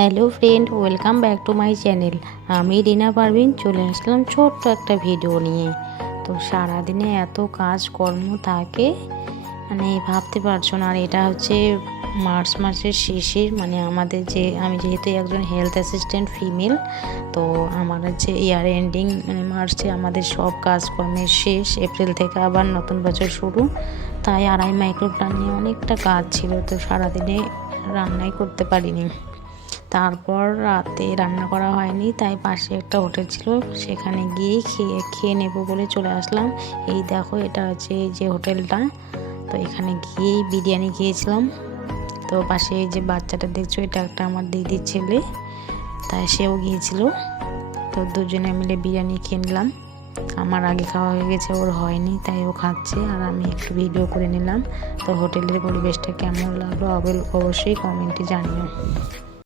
Hello friend, welcome back to my channel. আমি রিনা পারভিন চলে আসলাম ছোট্ট একটা ভিডিও নিয়ে। তো সারাদিনে এত কাজকর্ম থাকে, মানে ভাবতে পারছো না। আর এটা হচ্ছে মার্চ মাসের শেষের, মানে আমি যেহেতু একজন হেলথ অ্যাসিস্ট্যান্ট ফিমেল, তো আমার হচ্ছে ইয়ার এন্ডিং, মানে মার্চে আমাদের সব কাজকর্মের শেষ। এপ্রিল থেকে আবার নতুন বছর শুরু। তাই আড়াই মাইক্রো প্ল্যান নিয়ে অনেকটা কাজ ছিল, তো সারাদিনে রান্নাই করতে পারিনি। তারপর রাতে রান্না করা হয়নি, তাই পাশে একটা হোটেল ছিল, সেখানে গিয়ে খেয়ে নেব বলে চলে আসলাম। এই দেখো, এটা হচ্ছে এই যে হোটেলটা। তো এখানে গিয়েই বিরিয়ানি খেয়েছিলাম। তো পাশে এই যে বাচ্চাটা দেখছো, এটা একটা আমার দিদির ছেলে, তাই সেও গিয়েছিল। তো দুজনে মিলে বিরিয়ানি খেয়ে নিলাম। আমার আগে খাওয়া হয়ে গেছে, ওর হয়নি, তাই ও খাচ্ছে আর আমি একটু ভিডিও করে নিলাম। তো হোটেলের পরিবেশটা কেমন লাগলো অবশ্যই কমেন্টে জানিও।